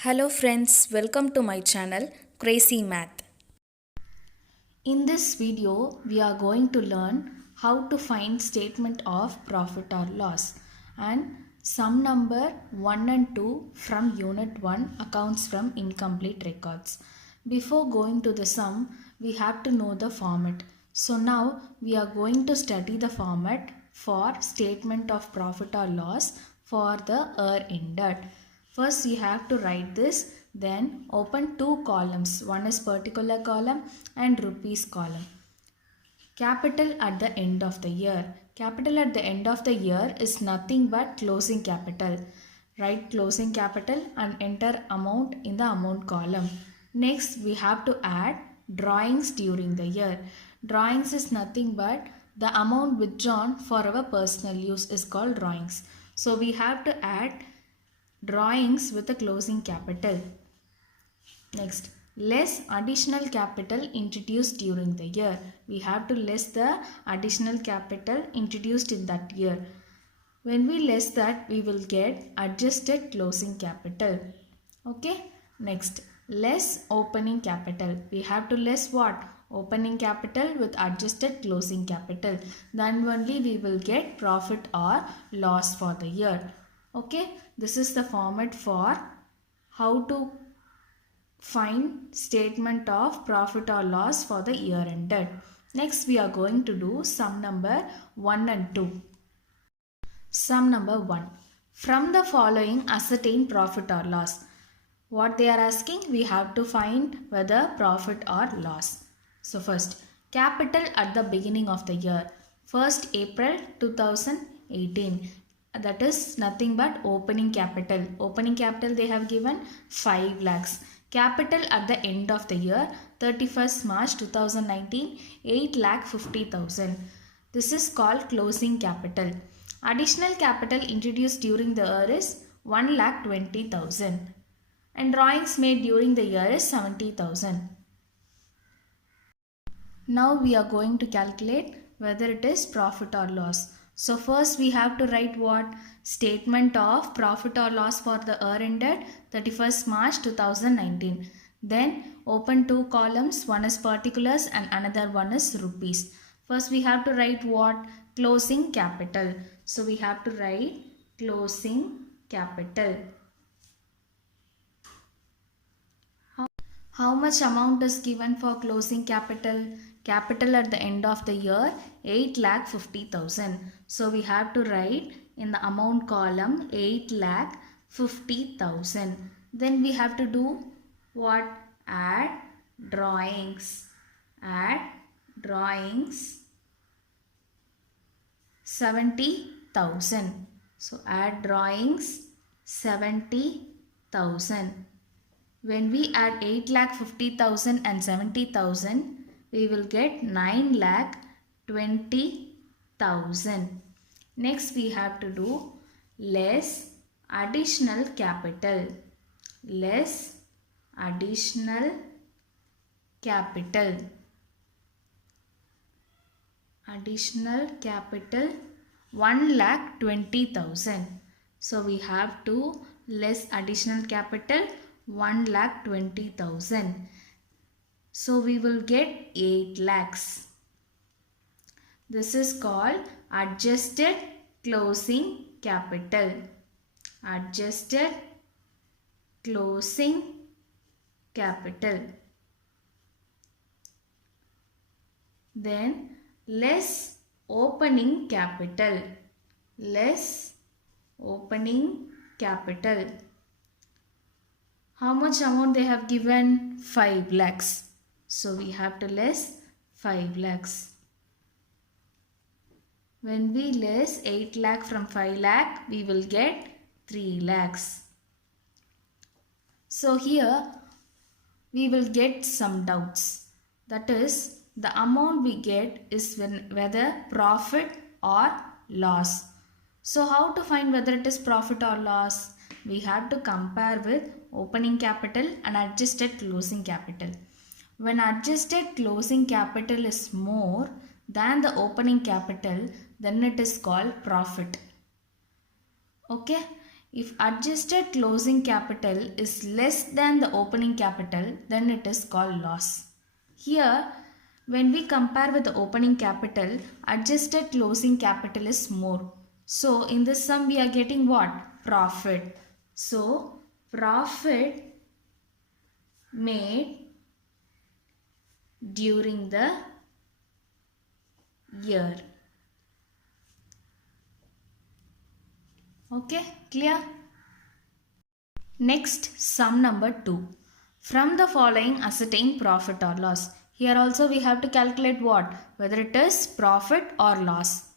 Hello friends, welcome to my channel Crazy Math. In this video, we are going to learn how to find statement of profit or loss and sum number 1 and 2 from unit 1 accounts from incomplete records. Before going to the sum, we have to know the format. So now we are going to study the format for statement of profit or loss for the year ended. First you have to write this, then open two columns. One is particular column and rupees column. Capital at the end of the year. Capital at the end of the year is nothing but closing capital. Write closing capital and enter amount in the amount column. Next we have to add drawings during the year. Drawings is nothing but the amount withdrawn for our personal use is called drawings. So we have to add drawings with a closing capital. Next, less additional capital introduced during the year. We have to less the additional capital introduced in that year. When we less that, we will get adjusted closing capital. Okay. Next, less opening capital. We have to less what? Opening capital with adjusted closing capital. Then only we will get profit or loss for the year. Okay, this is the format for how to find statement of profit or loss for the year ended. Next we are going to do sum number 1 and 2. Sum number 1. From the following ascertain profit or loss. What they are asking, we have to find whether profit or loss. So first, capital at the beginning of the year. 1st April 2018. That is nothing but opening capital. Opening capital they have given 5 lakhs. Capital at the end of the year 31st March 2019 8,50,000. This is called closing capital. Additional capital introduced during the year is 1,20,000 and drawings made during the year is 70,000. Now we are going to calculate whether it is profit or loss. So first we have to write what? Statement of profit or loss for the year ended 31st March 2019. Then open two columns. One is particulars and another one is rupees. First we have to write what? Closing capital. So we have to write closing capital. How much amount is given for closing capital? Capital at the end of the year 8,50,000. So we have to write in the amount column 8,50,000. Then we have to do what? Add drawings. Add drawings 70,000. So add drawings 70,000. When we add 8,50,000 and 70,000, we will get 9,20,000. Next we have to do less additional capital. Less additional capital. Additional capital 1,20,000. So we have to less additional capital 1,20,000. So we will get 8 lakhs. This is called adjusted closing capital. Adjusted closing capital. Then less opening capital. Less opening capital. How much amount they have given? 5 lakhs. So we have to less 5 lakhs. When we less 8 lakh from 5 lakh, we will get 3 lakhs. So here we will get some doubts. That is, the amount we get is whether profit or loss. So how to find whether it is profit or loss? We have to compare with opening capital and adjusted closing capital. When adjusted closing capital is more than the opening capital, then it is called profit. Okay. If adjusted closing capital is less than the opening capital, then it is called loss. Here, when we compare with the opening capital, adjusted closing capital is more. So, in this sum, we are getting what? Profit. So, profit made during the year. Okay, clear? Next, sum number 2. From the following, ascertain profit or loss. Here also we have to calculate what? Whether it is profit or loss.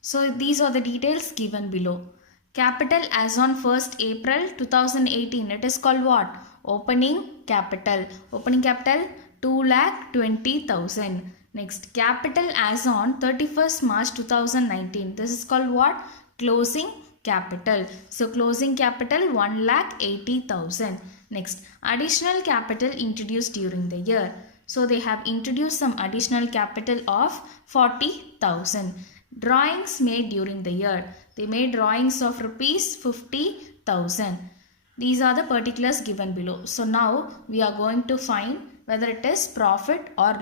So these are the details given below. Capital as on 1st April 2018. It is called what? Opening capital. Opening capital 2,20,000. Next, capital as on 31st March 2019. This is called what? Closing capital. So closing capital 1,80,000. Next, additional capital introduced during the year. So they have introduced some additional capital of 40,000. Drawings made during the year. They made drawings of rupees 50,000. These are the particulars given below. So now we are going to find whether it is profit or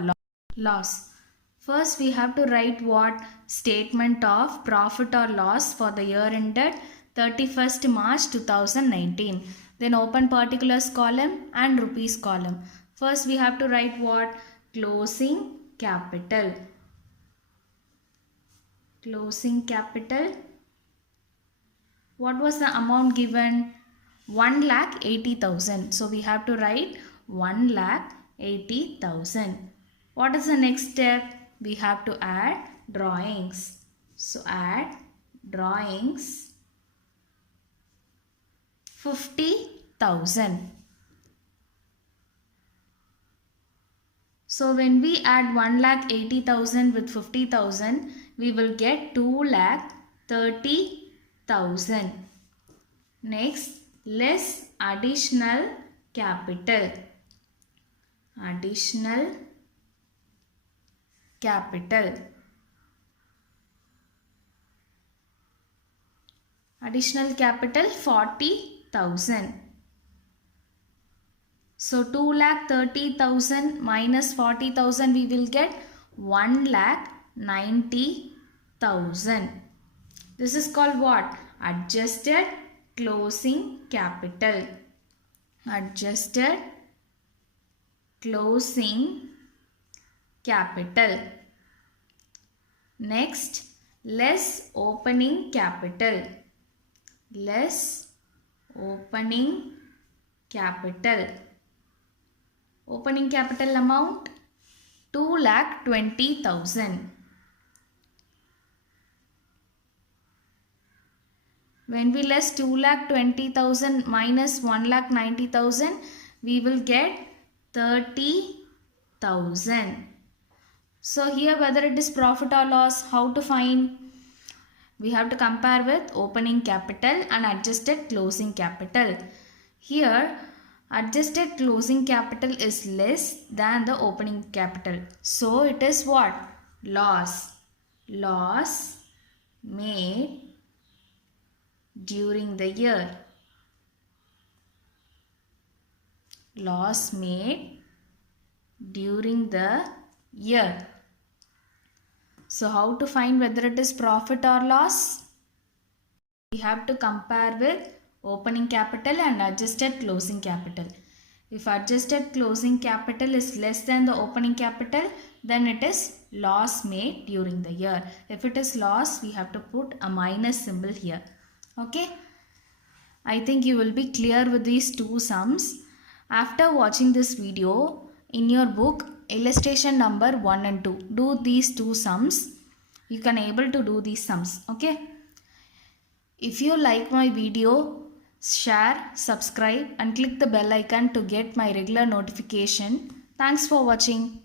loss. First we have to write what? Statement of profit or loss for the year ended 31st March 2019. Then open particulars column and rupees column. First we have to write what? Closing capital. Closing capital. What was the amount given? 1,80,000. So we have to write 1,80,000. What is the next step? We have to add drawings. So add drawings 50,000. So when we add 1,80,000 with 50,000, we will get 2,30,000. Next, less additional capital. Additional capital. Additional capital 40,000. So 2,30,000 minus 40,000 we will get 1,90,000. This is called what? Adjusted closing capital. Adjusted closing capital. Next, less opening capital. Less opening capital. Opening capital amount 2,20,000. When we less 2,20,000 minus 1,90,000, we will get 30,000. So here whether it is profit or loss, how to find? We have to compare with opening capital and adjusted closing capital. Here adjusted closing capital is less than the opening capital. So it is what? Loss. Loss made during the year. Loss made during the year. So how to find whether it is profit or loss? We have to compare with opening capital and adjusted closing capital. If adjusted closing capital is less than the opening capital, then it is loss made during the year. If it is loss, we have to put a minus symbol here. Okay. I think you will be clear with these two sums. After watching this video, in your book, illustration number 1 and 2, do these two sums. You can able to do these sums. Okay. If you like my video, share, subscribe and click the bell icon to get my regular notification. Thanks for watching.